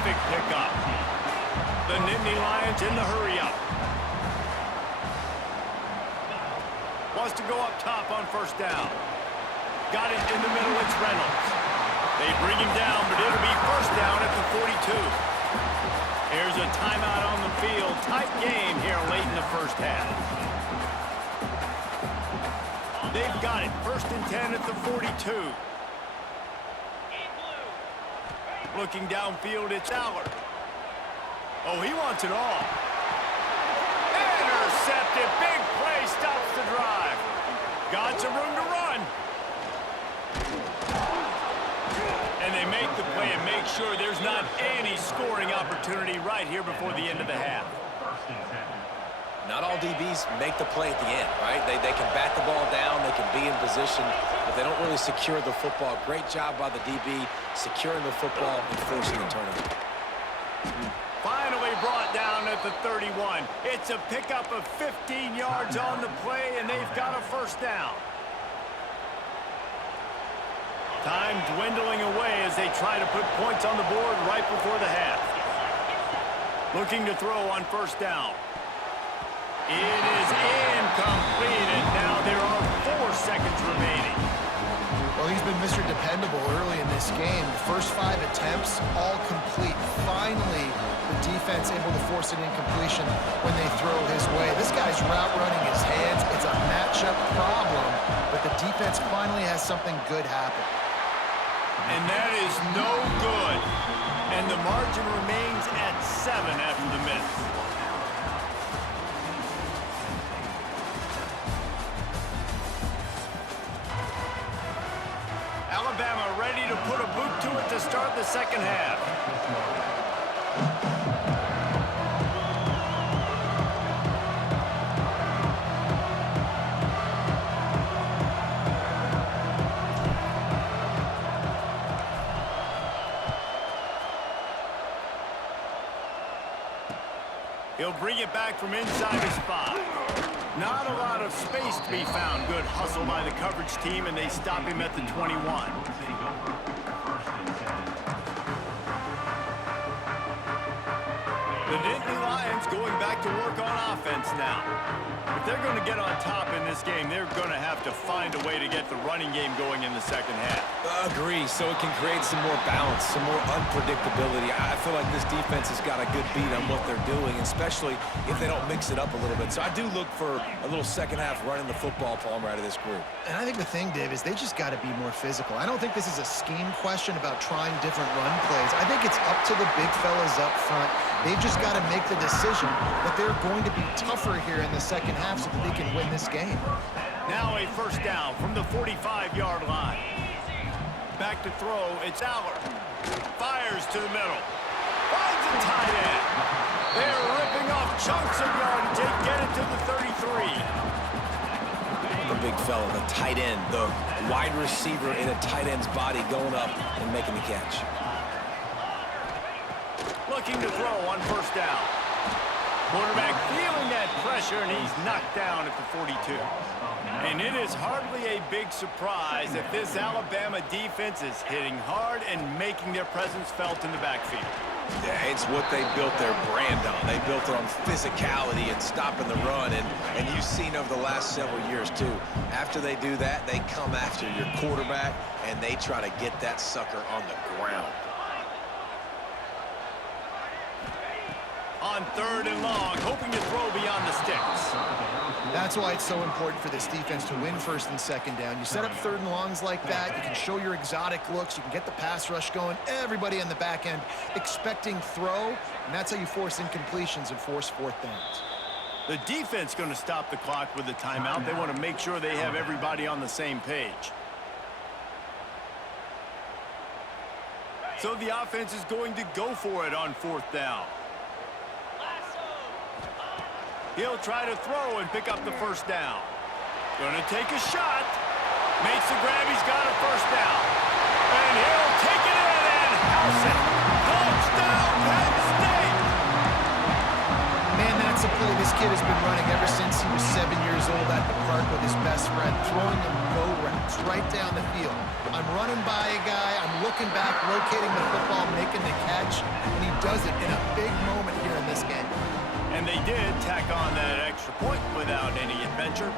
Terrific pickup. The Nittany Lions in the hurry-up. Wants to go up top on first down. Got it in the middle. It's Reynolds. They bring him down, but it'll be first down at the 42. Here's a timeout on the field. Tight game here late in the first half. They've got it. First and 10 at the 42. Looking downfield, it's Allard. Oh, he wants it all. Intercepted. Big play. Stops the drive. Got some room to run. And they make the play and make sure there's not any scoring opportunity right here before the end of the half. Not all DBs make the play at the end, right? They can bat the ball down, they can be in position, but they don't really secure the football. Great job by the DB securing the football and forcing the turnover. Finally brought down at the 31. It's a pickup of 15 yards on the play, and they've got a first down. Time dwindling away as they try to put points on the board right before the half. Looking to throw on first down. It is incomplete, and now there are 4 seconds remaining. Well, he's been Mr. Dependable early in this game. The first 5 attempts, all complete. Finally, the defense able to force an incompletion when they throw his way. This guy's route running his hands. It's a matchup problem, but the defense finally has something good happen. And that is no good. And the margin remains at 7 after the miss. Alabama ready to put a boot to it to start the second half. He'll bring it back from inside his spot. Not a lot of space to be found. Good hustle by the coverage team, and they stop him at the 21. The Nittany Lions going back to work on offense now. If they're going to get on top in this game, they're going to have to find a way to get the running game going in the second half. Agree, so it can create some more balance, some more unpredictability. I feel like this defense has got a good beat on what they're doing, especially if they don't mix it up a little bit. So I do look for a little second half running the football, Palmer, out of this group. And I think the thing, Dave, is they just got to be more physical. I don't think this is a scheme question about trying different run plays. I think it's up to the big fellas up front. They've just got to make the decision that they're going to be tougher here in the second half so that they can win this game. Now a first down from the 45-yard line. Back to throw, it's Allard. Fires to the middle. Finds a tight end. They're ripping off chunks of yardage. They get it to the 33. The big fella, the tight end, the wide receiver in a tight end's body going up and making the catch. Looking to throw on first down. Quarterback feeling that pressure, and he's knocked down at the 42. And it is hardly a big surprise that this Alabama defense is hitting hard and making their presence felt in the backfield. Yeah, it's what they built their brand on. They built it on physicality and stopping the run, and you've seen over the last several years, too. After they do that, they come after your quarterback, and they try to get that sucker on the ground. On third and long, hoping to throw beyond the sticks. That's why it's so important for this defense to win first and second down. You set up third and longs like that, you can show your exotic looks, you can get the pass rush going, everybody on the back end expecting throw, and that's how you force incompletions and force fourth downs. The defense going to stop the clock with the timeout. They want to make sure they have everybody on the same page. So the offense is going to go for it on fourth down. He'll try to throw and pick up the first down. Going to take a shot. Makes the grab. He's got a first down. And he'll take it in and house it. Touchdown, Penn State! Man, that's a play this kid has been running ever since he was 7 years old at the park with his best friend, throwing them go routes. cuts right down the field. I'm running by a guy, I'm looking back, locating the football, making the catch, and he does it in a big moment here in this game. And they did tack on that extra point without any adventure.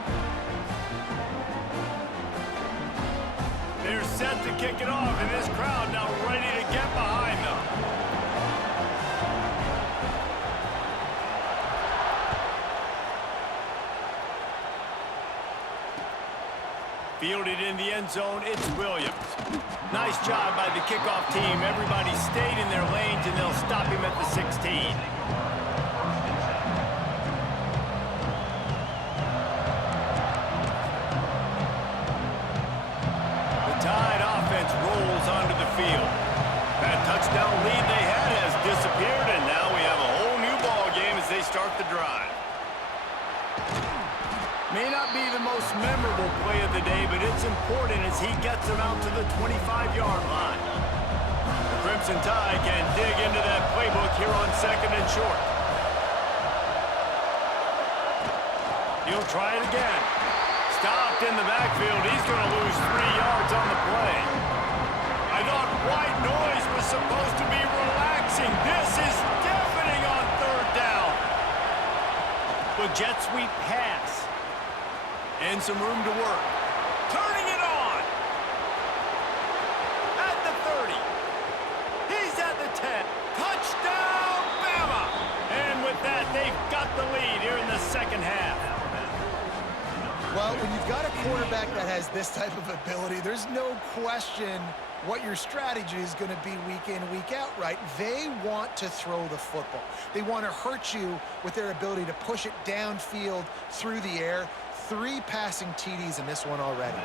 They're set to kick it off, and this crowd now ready to get behind them. Fielded in the end zone, it's Williams. Nice job by the kickoff team. Everybody stayed in their lanes, and they'll stop him at the 16. Rolls onto the field. That touchdown lead they had has disappeared, and now we have a whole new ball game as they start the drive. May not be the most memorable play of the day, but it's important as he gets them out to the 25-yard line. The Crimson Tide can dig into that playbook here on 2nd and short. He'll try it again. Stopped in the backfield. He's going to lose 3 yards on the play. I thought white noise was supposed to be relaxing. This is deafening on 3rd down. The jet sweep pass. And some room to work. Turning it on. At the 30. He's at the 10. Touchdown, Bama! And with that, they've got the lead here in the second half. Well, when you've got a quarterback that has this type of ability, there's no question what your strategy is going to be week in, week out, right? They want to throw the football. They want to hurt you with their ability to push it downfield through the air. 3 passing TDs in this one already.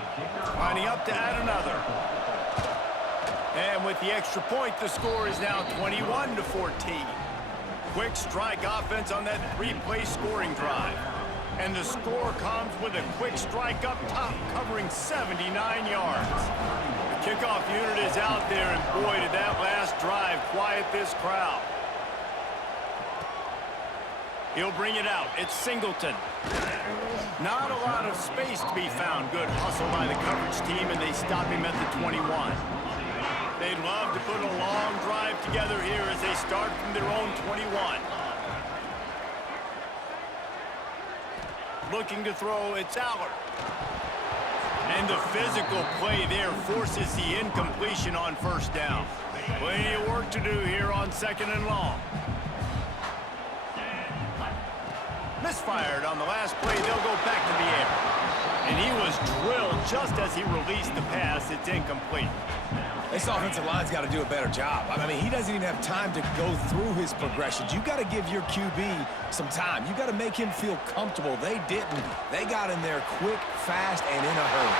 Lining up to add another. And with the extra point, the score is now 21-14. Quick strike offense on that 3-play scoring drive. And the score comes with a quick strike up top, covering 79 yards. The kickoff unit is out there, and boy, did that last drive quiet this crowd. He'll bring it out. It's Singleton. Not a lot of space to be found. Good hustle by the coverage team, and they stop him at the 21. They'd love to put a long drive together here as they start from their own 21. Looking to throw, it's Allard. And the physical play there forces the incompletion on 1st down. Plenty of work to do here on 2nd and long. Misfired on the last play, they'll go back to the air. And he was drilled just as he released the pass. It's incomplete. This offensive line's got to do a better job. I mean, he doesn't even have time to go through his progressions. You got to give your QB some time. You got to make him feel comfortable. They didn't. They got in there quick, fast, and in a hurry.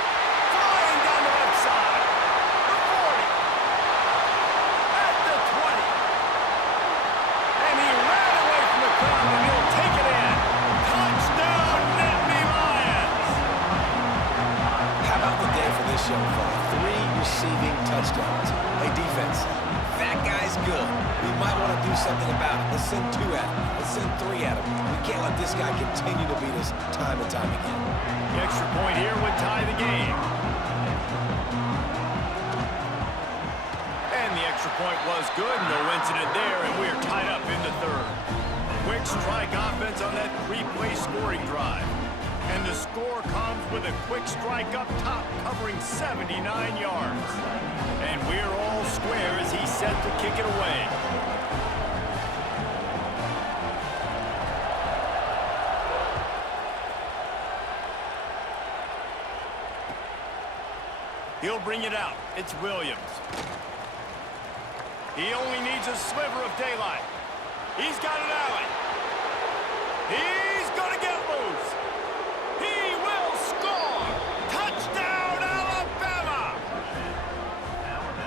Flying down the left side. The 40. At the 20. And he ran away from the crowd, and he'll take it in. Touchdown, Nittany Lions. How about the day for this young fella? 3 receiving touchdowns. Hey, defense, that guy's good. We might want to do something about it. Let's send 2 at him. Let's send 3 at him. We can't let this guy continue to beat us time and time again. The extra point here would tie the game. And the extra point was good. No incident there, and we're tied up in the 3rd. Quick strike offense on that 3-play scoring drive. And the score comes with a quick strike up top, covering 79 yards. And we're all square as he's set to kick it away. He'll bring it out. It's Williams. He only needs a sliver of daylight. He's got an alley. He's going to get loose. He will score! Touchdown, Alabama!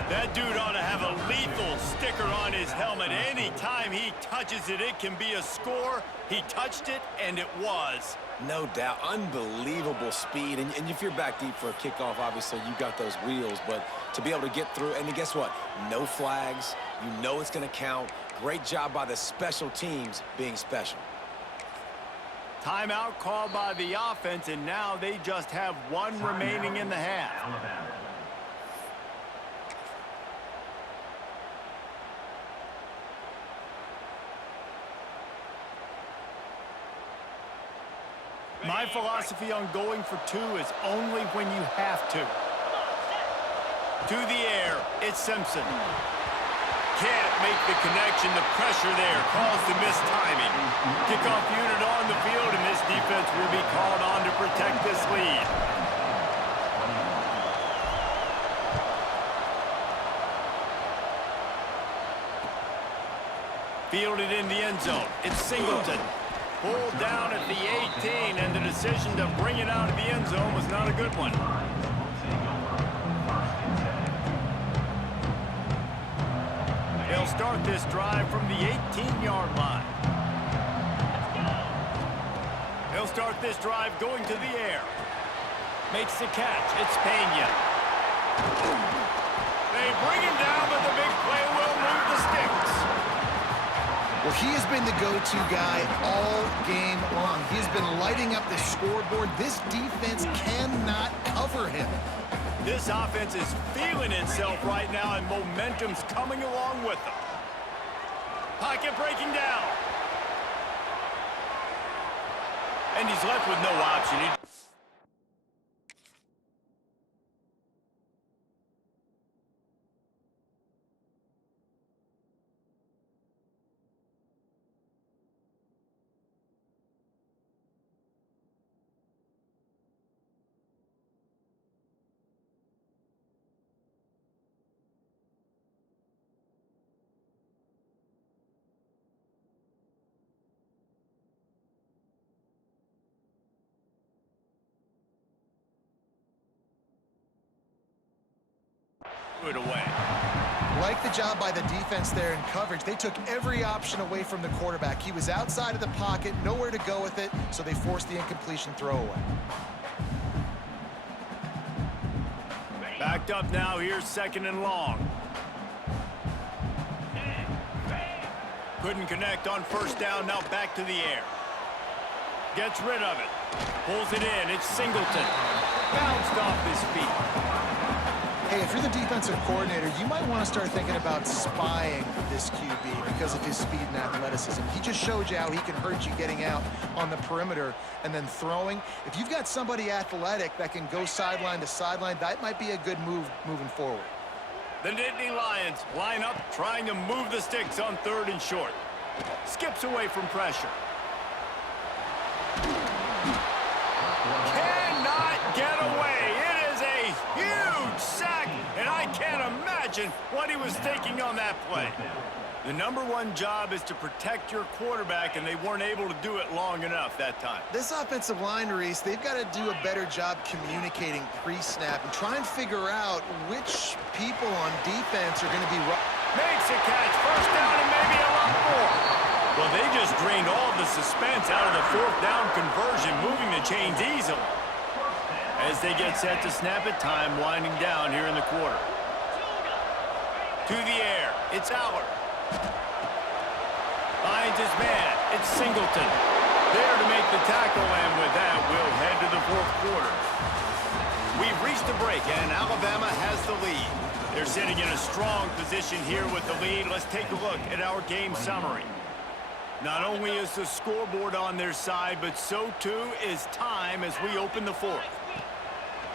That dude ought to have a lethal sticker on his helmet. Anytime he touches it, it can be a score. He touched it, and it was. No doubt. Unbelievable speed. And if you're back deep for a kickoff, obviously you got those wheels. But to be able to get through, and then guess what? No flags. You know it's going to count. Great job by the special teams being special. Timeout called by the offense, and now they just have one remaining in the half. My philosophy on going for two is only when you have to. To the air, it's Simpson. Can't make the connection. The pressure there caused the missed timing. Kickoff unit on the field, and this defense will be called on to protect this lead. Fielded in the end zone. It's Singleton. Pulled down at the 18, and the decision to bring it out of the end zone was not a good one. They'll start this drive from the 18-yard line. They'll start this drive going to the air. Makes the catch. It's Pena. They bring him down, but the big play will move the sticks. Well, he has been the go-to guy all game long. He has been lighting up the scoreboard. This defense cannot cover him. This offense is feeling itself right now, and momentum's coming along with them. Pocket breaking down. And he's left with no option. It away. Like the job by the defense there in coverage. They took every option away from the quarterback. He was outside of the pocket, nowhere to go with it, so they forced the incompletion throwaway. Backed up now. Here's second and long. Couldn't connect on first down. Now back to the air. Gets rid of it. Pulls it in. It's Singleton. Bounced off his feet. Hey, if you're the defensive coordinator, you might want to start thinking about spying this QB because of his speed and athleticism. He just showed you how he can hurt you getting out on the perimeter and then throwing. If you've got somebody athletic that can go sideline to sideline, that might be a good move moving forward. The Nittany Lions line up, trying to move the sticks on third and short. Skips away from pressure. Cannot get away. It is a huge sack, and I can't imagine what he was thinking on that play. The number one job is to protect your quarterback, and they weren't able to do it long enough that time. This offensive line, Reese, they've got to do a better job communicating pre-snap and try and figure out which people on defense are going to be... Makes a catch, first down, and maybe a lot more. Well, they just drained all the suspense out of the fourth down conversion, moving the chains easily. As they get set to snap it, time winding down here in the quarter. To the air, it's Allard. Finds his man, it's Singleton. There to make the tackle, and with that, we'll head to the fourth quarter. We've reached the break, and Alabama has the lead. They're sitting in a strong position here with the lead. Let's take a look at our game summary. Not only is the scoreboard on their side, but so too is time as we open the fourth.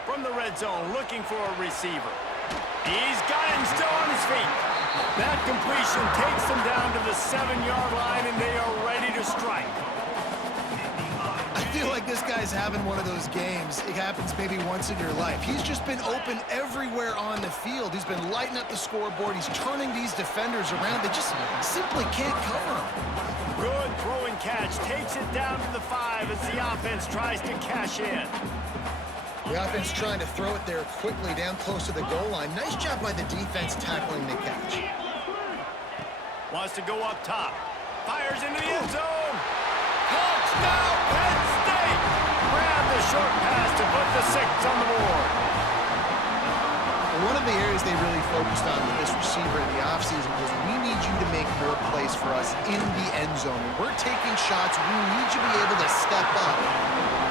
From the red zone, looking for a receiver. He's got him still on his feet. That completion takes them down to the 7-yard line, and they are ready to strike. I feel like this guy's having one of those games. It happens maybe once in your life. He's just been open everywhere on the field. He's been lighting up the scoreboard. He's turning these defenders around. They just simply can't cover him. Good throwing catch. Takes it down to the 5 as the offense tries to cash in. The offense trying to throw it there quickly down close to the goal line. Nice job by the defense tackling the catch. Wants to go up top. Fires into the end zone. Touchdown, Penn State! Grab the short pass to put the 6 on the board. one of the areas they really focused on with this receiver in the offseason was we need you to make more plays for us in the end zone. When we're taking shots, we need you to be able to step up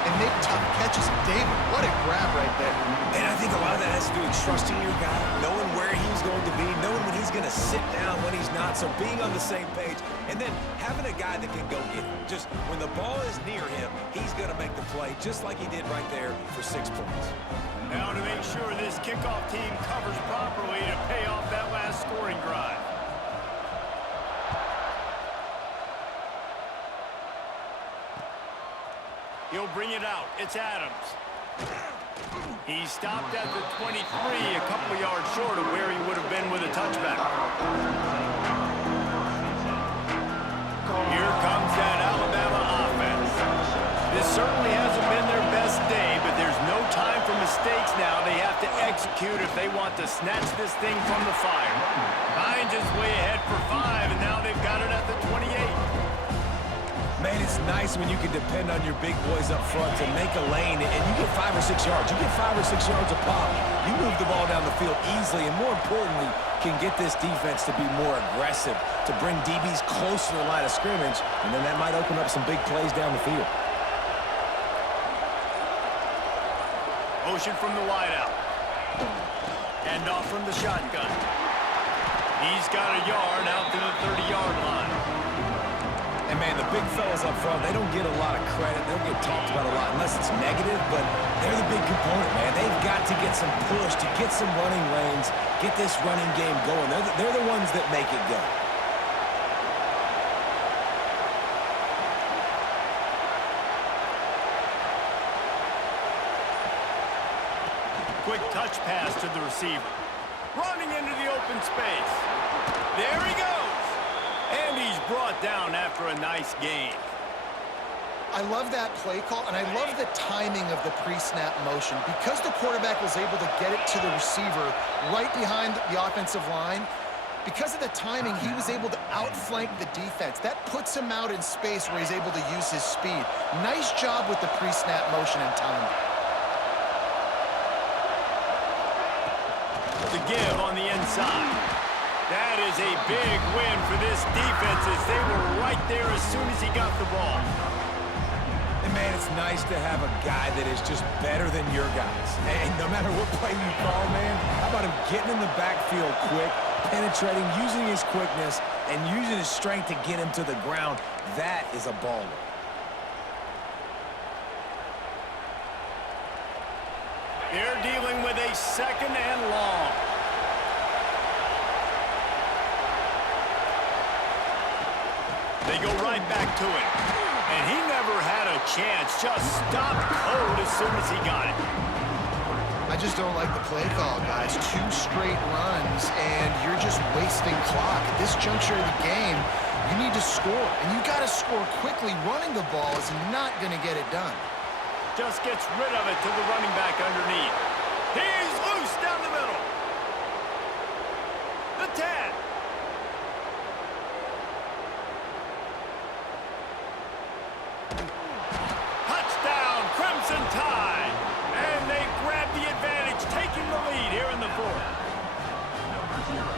and make tough catches. David, what a grab right there. And I think a lot of that has to do with trusting your guy, knowing where he's going to be, knowing when he's going to sit down, when he's not, so being on the same page, and then having a guy that can go get it. Just when the ball is near him, he's going to make the play, just like he did right there for 6 points. Now to make sure this kickoff team covers properly to pay off that last scoring drive. He'll bring it out. It's Adams. He stopped at the 23, a couple of yards short of where he would have been with a touchback. Here comes that Alabama offense. This certainly hasn't been their best day, but there's no time for mistakes now. They have to execute if they want to snatch this thing from the fire. Hines is way ahead for 5, and now they've got it at the 28. Man, it's nice when you can depend on your big boys up front to make a lane, and you get 5 or 6 yards. You get 5 or 6 yards a pop. You move the ball down the field easily, and more importantly, can get this defense to be more aggressive, to bring DBs close to the line of scrimmage, and then that might open up some big plays down the field. Motion from the wideout. Hand off from the shotgun. He's got a yard out to the 30-yard line. And, man, the big fellas up front, they don't get a lot of credit. They don't get talked about a lot unless it's negative, but they're the big component, man. They've got to get some push, to get some running lanes, get this running game going. They're the ones that make it go. Quick touch pass to the receiver. Running into the open space. There he goes. And he's brought down after a nice gain. I love that play call, and I love the timing of the pre-snap motion. Because the quarterback was able to get it to the receiver right behind the offensive line, because of the timing, he was able to outflank the defense. That puts him out in space where he's able to use his speed. Nice job with the pre-snap motion and timing. To give on the inside. That is a big win for this defense as they were right there as soon as he got the ball. And, man, it's nice to have a guy that is just better than your guys. And no matter what play you call, man, how about him getting in the backfield quick, penetrating, using his quickness, and using his strength to get him to the ground. That is a baller. They're dealing with a 2nd and long. They go right back to it. And he never had a chance. Just stopped cold as soon as he got it. I just don't like the play call, guys. 2 straight runs, and you're just wasting clock. At this juncture of the game, you need to score, and you got to score quickly. Running the ball is not going to get it done. Just gets rid of it to the running back underneath. He's loose down the middle. The 10. Touchdown, Crimson Tide. And they grab the advantage, taking the lead here in the 4th.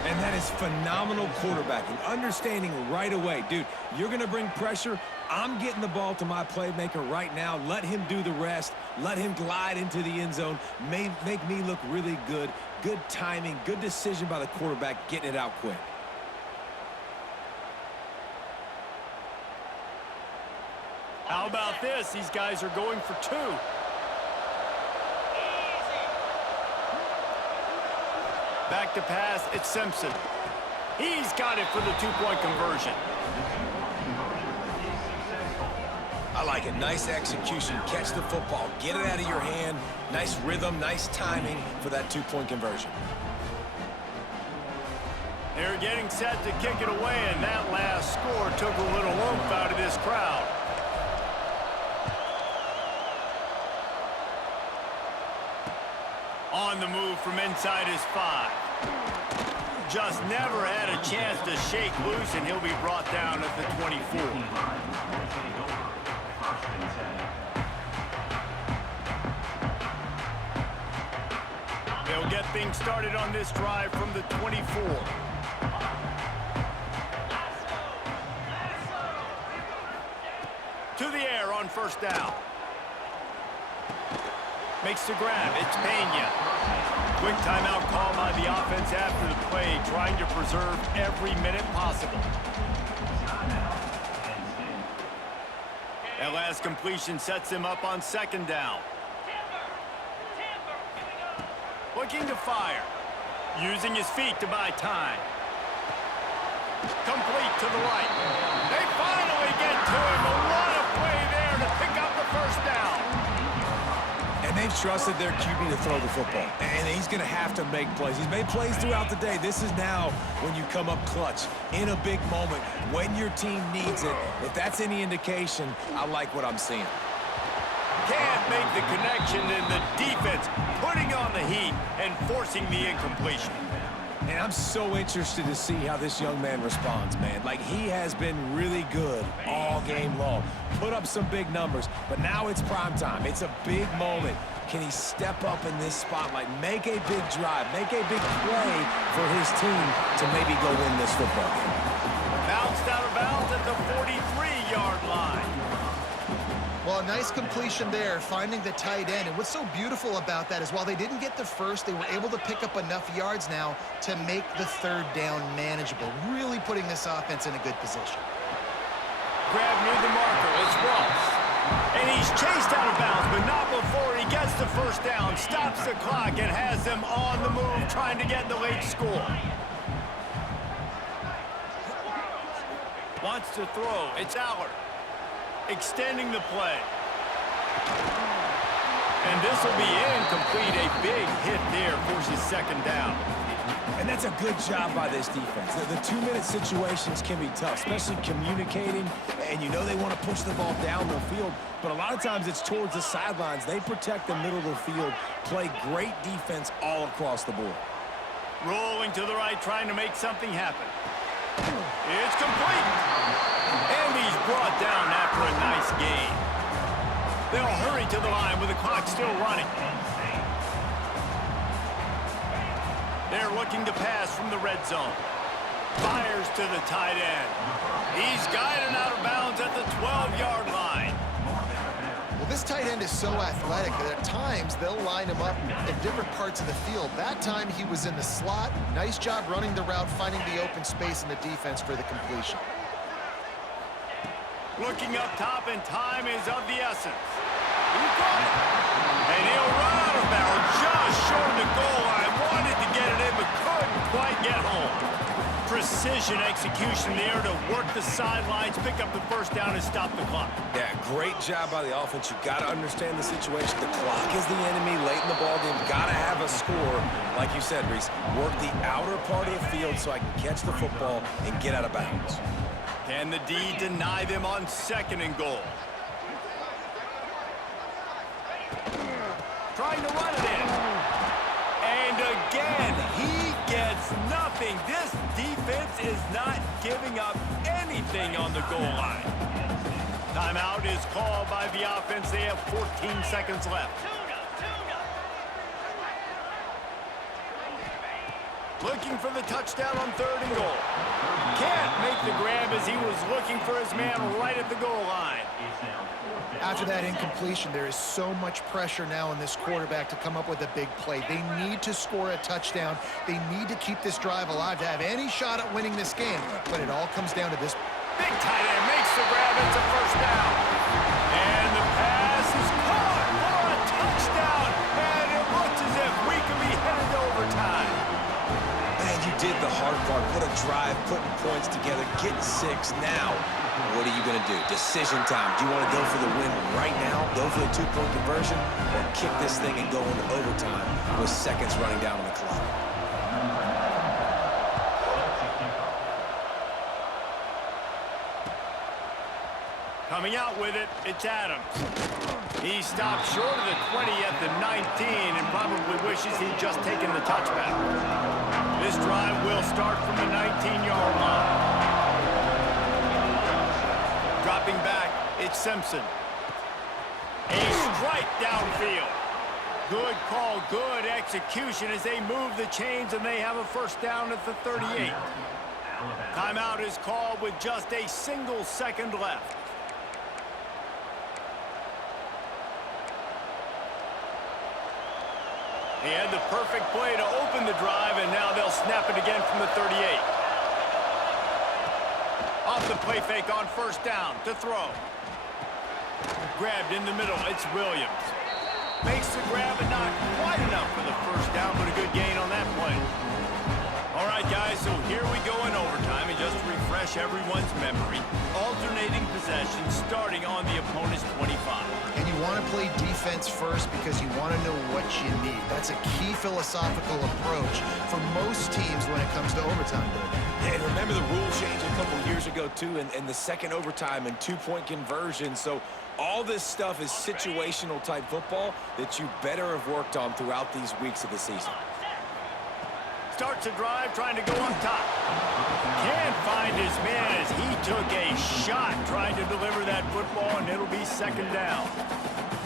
And that is phenomenal quarterbacking, understanding right away. Dude, you're going to bring pressure. I'm getting the ball to my playmaker right now. Let him do the rest. Let him glide into the end zone. Make me look really good. Good timing, good decision by the quarterback, getting it out quick. How about this? These guys are going for 2. Back to pass, it's Simpson. He's got it for the 2-point conversion. I like it. Nice execution. Catch the football. Get it out of your hand. Nice rhythm, nice timing for that 2-point conversion. They're getting set to kick it away, and that last score took a little oomph out of this crowd. On the move from inside his 5. Just never had a chance to shake loose, and he'll be brought down at the 24. They'll get things started on this drive from the 24. To the air on first down. Makes the grab. It's Pena. Quick timeout call by the offense after the play, trying to preserve every minute possible. That last completion sets him up on second down. Looking to fire. Using his feet to buy time. Complete to the right. They finally get to him. What a play there to pick up the first down. And they've trusted their QB to throw the football. And he's going to have to make plays. He's made plays throughout the day. This is now when you come up clutch in a big moment when your team needs it. If that's any indication, I like what I'm seeing. Can't make the connection, and the defense putting on the heat and forcing the incompletion. And I'm so interested to see how this young man responds, man. Like, he has been really good all game long. Put up some big numbers, but now it's prime time. It's a big moment. Can he step up in this spotlight, make a big drive, make a big play for his team to maybe go win this football game? Bounced out of bounds at the 43-yard line. Well, a nice completion there, finding the tight end. And what's so beautiful about that is while they didn't get the first, they were able to pick up enough yards now to make the third down manageable, really putting this offense in a good position. Grab near the marker. It's Ross. And he's chased out of bounds, but not before he gets the first down, stops the clock, and has them on the move, trying to get the late score. Wants to throw. It's Allard. Extending the play. And this will be incomplete. A big hit there forces second down. And that's a good job by this defense. The 2-minute situations can be tough, especially communicating, and you know they want to push the ball down the field, but a lot of times it's towards the sidelines. They protect the middle of the field, play great defense all across the board. Rolling to the right, trying to make something happen. It's complete. And he's brought down after a nice gain. They'll hurry to the line with the clock still running. They're looking to pass from the red zone. Fires to the tight end. He's guided out of bounds at the 12-yard line. Well, this tight end is so athletic that at times they'll line him up in different parts of the field. That time he was in the slot. Nice job running the route, finding the open space in the defense for the completion. Looking up top, and time is of the essence. He got it. And he'll run out of bounds just short of the goal line. Wanted to get it in, but couldn't quite get home. Precision execution there to work the sidelines, pick up the first down, and stop the clock. Yeah, great job by the offense. You've got to understand the situation. The clock is the enemy late in the ballgame. Got to have a score. Like you said, Reese, work the outer part of the field so I can catch the football and get out of bounds. Can the D deny them on second and goal? Trying to run it in. And again, he gets nothing. This defense is not giving up anything on the goal line. Timeout is called by the offense. They have 14 seconds left. Looking for the touchdown on third and goal. Can't make the grab as he was looking for his man right at the goal line. After that incompletion, there is so much pressure now on this quarterback to come up with a big play. They need to score a touchdown. They need to keep this drive alive to have any shot at winning this game. But it all comes down to this. Big tight end makes the grab. It's a first down. And the pass is caught for a touchdown. And it looks as if we could be headed to overtime. Man, you did the hard part. What a drive, putting points together, getting 6. Now, what are you going to do? Decision time. Do you want to go for the win right now, go for the 2-point conversion, or kick this thing and go into overtime with seconds running down on the clock? Coming out with it, it's Adams. He stopped short of the 20 at the 19 and probably wishes he'd just taken the touchback. This drive will start from the 19-yard line. Dropping back, it's Simpson. A strike downfield. Good call, good execution as they move the chains and they have a first down at the 38. Timeout is called with just a single second left. He had the perfect play to open the drive, and now they'll snap it again from the 38. Off the play fake on first down to throw. Grabbed in the middle, it's Williams. Makes the grab, but not quite enough for the first down, but a good gain on that play. All right, guys, so here we go in overtime, and just to refresh everyone's memory, alternating possessions starting on the opponent's 25. And you want to play defense first because you want to know what you need. That's a key philosophical approach for most teams when it comes to overtime, David. Yeah, and remember the rule change a couple years ago, too, and the second overtime and two-point conversion. So all this stuff is situational type football that you better have worked on throughout these weeks of the season. Starts a drive trying to go up top. Can't find his man as he took a shot trying to deliver that football, and it'll be second down.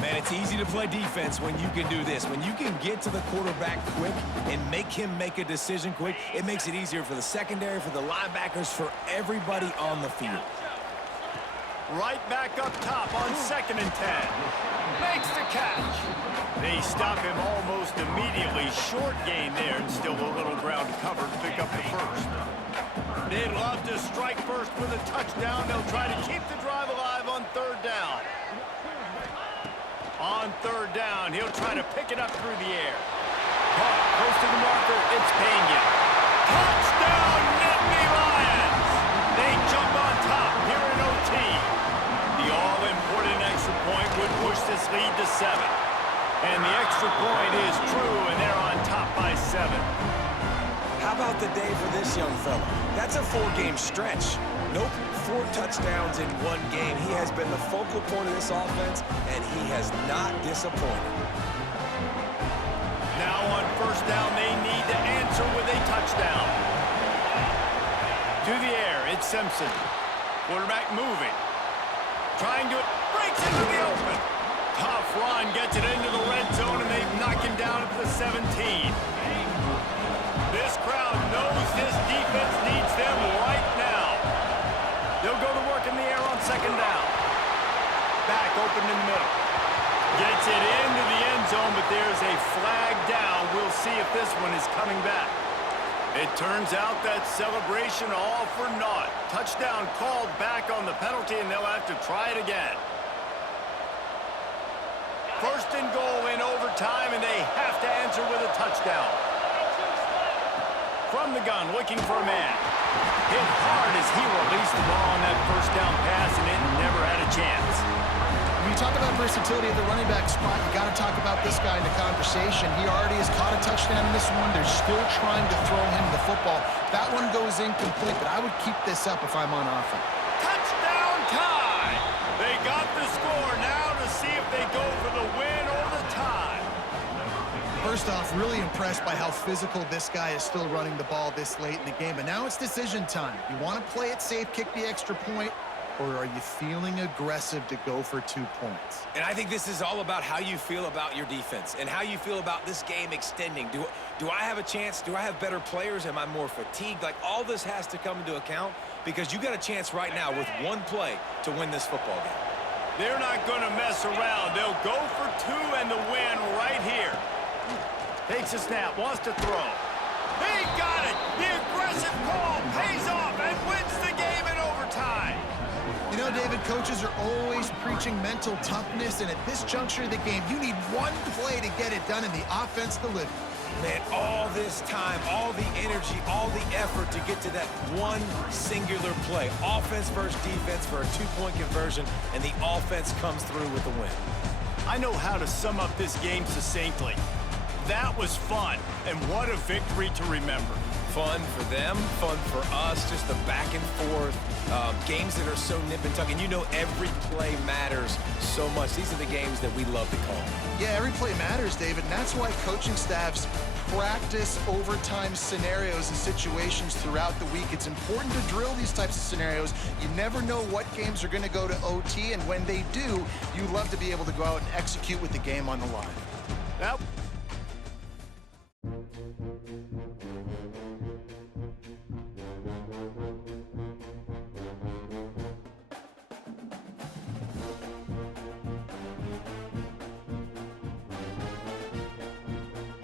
Man, it's easy to play defense when you can do this. When you can get to the quarterback quick and make him make a decision quick, it makes it easier for the secondary, for the linebackers, for everybody on the field. Right back up top on 2nd and 10. Makes the catch. They stop him almost immediately. Short gain there and still a little ground to cover to pick up the first. They'd love to strike first with a touchdown. They'll try to keep the drive alive on 3rd down. On 3rd down, he'll try to pick it up through the air. Caught close to the marker. It's Pena. Touchdown, Nittany Lions! They jump on top here in OT. The all-important extra point would push this lead to 7. And the extra point is true, and they're on top by 7. How about the day for this young fella? That's a 4-game stretch. Nope, 4 touchdowns in 1 game. He has been the focal point of this offense, and he has not disappointed. Now on first down, they need to answer with a touchdown. To the air, it's Simpson. Quarterback moving. Trying to, breaks into the open. Tough run, gets it into the red zone, and they knock him down at the 17. This crowd knows this defense needs them right now. They'll go to work in the air on 2nd down. Back open in the middle. Gets it into the end zone, but there's a flag down. We'll see if this one is coming back. It turns out that celebration all for naught. Touchdown called back on the penalty, and they'll have to try it again. 1st and goal in overtime, and they have to answer with a touchdown. From the gun, looking for a man. Hit hard as he released the ball on that first down pass, and it never had a chance. When you talk about versatility at the running back spot, you got to talk about this guy in the conversation. He already has caught a touchdown in this one. They're still trying to throw him the football. That one goes incomplete, but I would keep this up if I'm on offense. Touchdown tie! They got the score now to see if they go for the win or the tie. First off, really impressed by how physical this guy is still running the ball this late in the game. But now it's decision time. You want to play it safe, kick the extra point, or are you feeling aggressive to go for 2 points? And I think this is all about how you feel about your defense and how you feel about this game extending. Do I have a chance? Do I have better players? Am I more fatigued? Like, all this has to come into account because you got a chance right now with 1 play to win this football game. They're not going to mess around. They'll go for 2 and the win right here. Takes a snap, wants to throw. He got it! The aggressive call pays off and wins the game in overtime. You know, David, coaches are always preaching mental toughness, and at this juncture of the game, you need 1 play to get it done, and the offense delivered. Man, all this time, all the energy, all the effort to get to that 1 singular play. Offense versus defense for a 2-point conversion, and the offense comes through with the win. I know how to sum up this game succinctly. That was fun, and what a victory to remember. Fun for them, fun for us, just the back and forth, games that are so nip and tuck. And you know every play matters so much. These are the games that we love to call. Yeah, every play matters, David, and that's why coaching staffs practice overtime scenarios and situations throughout the week. It's important to drill these types of scenarios. You never know what games are going to go to OT, and when they do, you love to be able to go out and execute with the game on the line. Well,